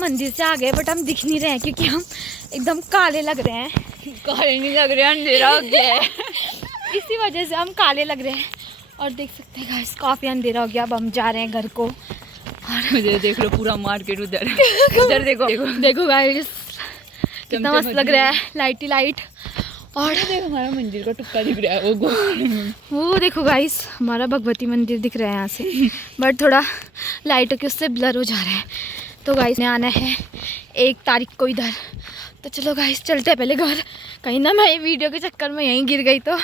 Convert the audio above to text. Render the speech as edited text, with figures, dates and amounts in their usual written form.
मंदिर से आ गए बट हम दिख नहीं रहे हैं क्योंकि हम एकदम काले लग रहे हैं। काले नहीं लग रहे, अंधेरा हो गया है। इसी वजह से हम काले लग रहे हैं। और देख सकते हैं गाइस काफ़ी अंधेरा हो गया। अब हम जा रहे हैं घर को। और मुझे देख लो पूरा मार्केट उधर उधर देखो देखो गाइस कितना मस्त लग रहा है, लाइट ही लाइट। और देखो हमारा मंदिर का टुक्का दिख रहा है। वो देखो गाइस हमारा भगवती मंदिर दिख रहा है यहाँ से, बट थोड़ा लाइटों के उससे ब्लर हो जा रहा है। तो गाइस ने आना है 1 तारीख को इधर। तो चलो गाइस चलते हैं पहले घर, कहीं ना मैं वीडियो के चक्कर में यहीं गिर गई तो।